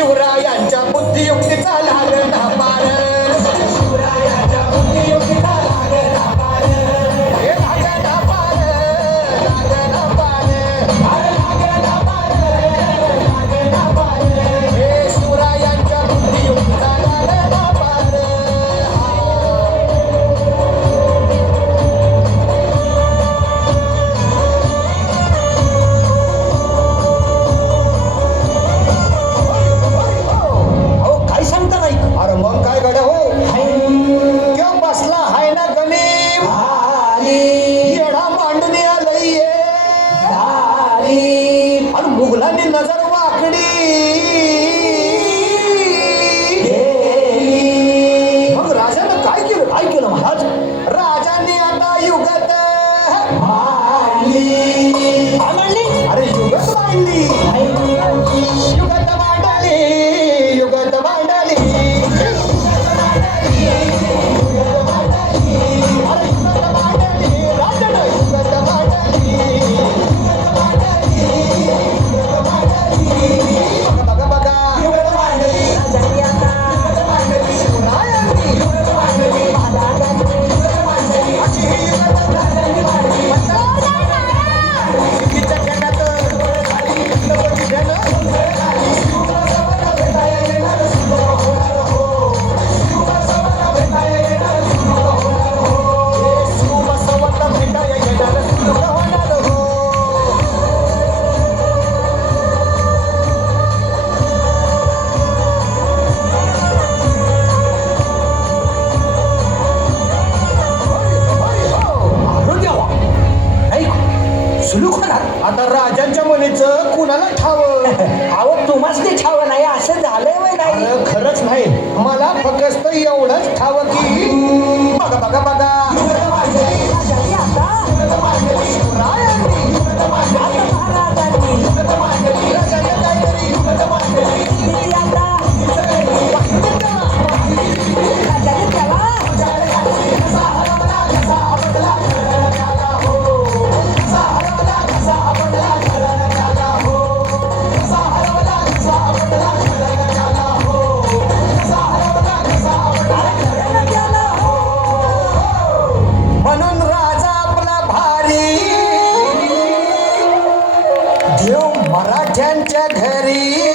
शिवरायांच्या बुद्धियुक्तीचा लागला पार शिवरायांच्या बुद्धियुक्तीचा लागला पार हे लागला पार लागला पार लागला पार लागला पार हे शिवरायांच्या बुद्धियुक्तीचा लागला पार अरे मग काय गड्या हो त्यो बसला हाय ना गणिम येडा मांडणी आलंय आणि मुघलांनी नजर वाकडी मग राजानं काय केलं महाराज राजाने आता युगत मांडली अरे युगत मांडली युगत मांडली युगत मांडली आता राजांच्या मनीचं कुणाला ठाव अहो तुम्हाच ते ठाव नाही असं झालंय वय नाही खरंच नाही मला फक्त एवढंच ठाव की बघा बघा बघा म्हणून राजा आपला भारी देव मराठ्यांच्या घरी